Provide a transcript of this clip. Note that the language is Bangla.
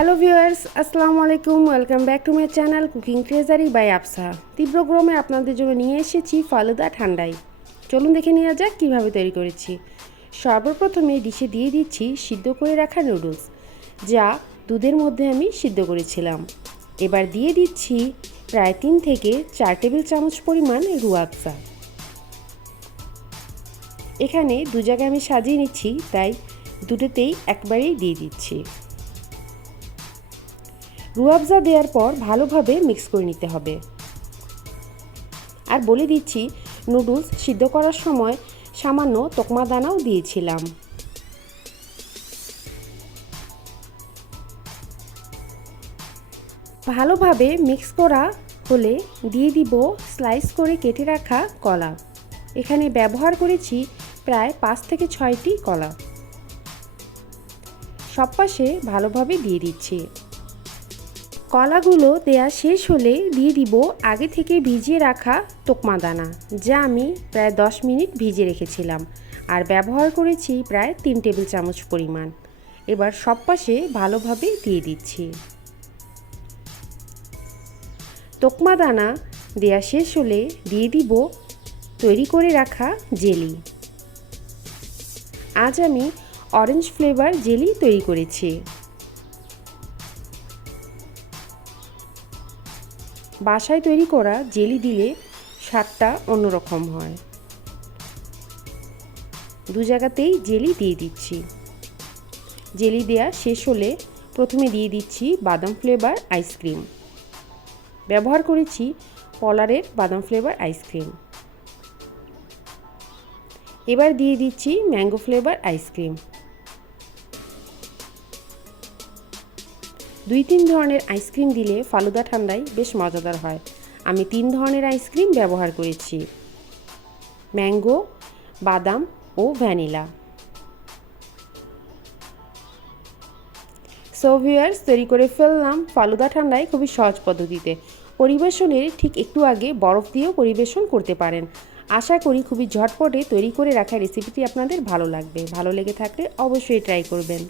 হ্যালো ভিউয়ার্স আসসালামু আলাইকুম welcome back to my channel cooking treasury by Afsa তীব্র গরমে আপনাদের জন্য নিয়ে এসেছি ফালুদা ঠান্ডাই চলুন দেখে নেওয়া যাক কীভাবে তৈরি করেছি। সর্বপ্রথমে ডিশে দিয়ে দিচ্ছি সিদ্ধ করে রাখা নুডলস যা দুধের মধ্যে আমি সিদ্ধ করেছিলাম। এবার দিয়ে দিচ্ছি প্রায় তিন থেকে চার টেবিল চামচ পরিমাণ রুয়াবসা এখানে দু জায়গায় আমি সাজিয়ে নিচ্ছি, তাই দুটোতেই একবারেই দিয়ে দিচ্ছি। রুয়াবজা দেওয়ার পর ভালোভাবে মিক্স করে নিতে হবে। আর বলে দিচ্ছি নুডলস সিদ্ধ করার সময় সামান্য তোকমা দানাও দিয়েছিলাম। ভালোভাবে মিক্স করা হলে দিয়ে দিব স্লাইস করে কেটে রাখা কলা। এখানে ব্যবহার করেছি প্রায় পাঁচ থেকে ছয়টি কলা। সব পাশে ভালোভাবে দিয়ে দিচ্ছি। কলাগুলো দেয়া শেষ হলে দিয়ে দিব আগে থেকে ভিজিয়ে রাখা তোকমা দানা যা আমি প্রায় 10 মিনিট ভিজিয়ে রেখেছিলাম আর ব্যবহার করেছি প্রায় তিন টেবিল চামচ পরিমাণ। এবার সব পাশে ভালোভাবে দিয়ে দিচ্ছি। তোকমা দানা দেয়া শেষ হলে দিয়ে দিব তৈরি করে রাখা জেলি। আজ আমি অরেঞ্জ ফ্লেভার জেলি তৈরি করেছি। বাসায় তৈরি করা জেলি দিলে স্বাদটা অন্যরকম হয়। দু জায়গাতেই জেলি দিয়ে দিচ্ছি। জেলি দেয়া শেষ হলে প্রথমে দিয়ে দিচ্ছি বাদাম ফ্লেভার আইসক্রিম ব্যবহার করেছি পলারের বাদাম ফ্লেভার আইসক্রিম এবার দিয়ে দিচ্ছি ম্যাঙ্গো ফ্লেভার আইসক্রিম দুই তিন ধরনের আইসক্রিম দিলে ফালুদা ঠান্ডায় বেশ মজাদার হয়। আমি তিন ধরনের আইসক্রিম ব্যবহার করেছি। ম্যাঙ্গো, বাদাম ও ভ্যানিলা। সো ভিউয়ার্স তৈরি করে ফেললাম ফালুদা ঠান্ডায় খুবই সহজ পদ্ধতিতে। পরিবেশনের ঠিক একটু আগে বরফ দিয়েও পরিবেশন করতে পারেন। আশা করি খুবই ঝটপটে তৈরি করে রাখা রেসিপিটি আপনাদের ভালো লাগবে। ভালো লেগে থাকলে অবশ্যই ট্রাই করবেন।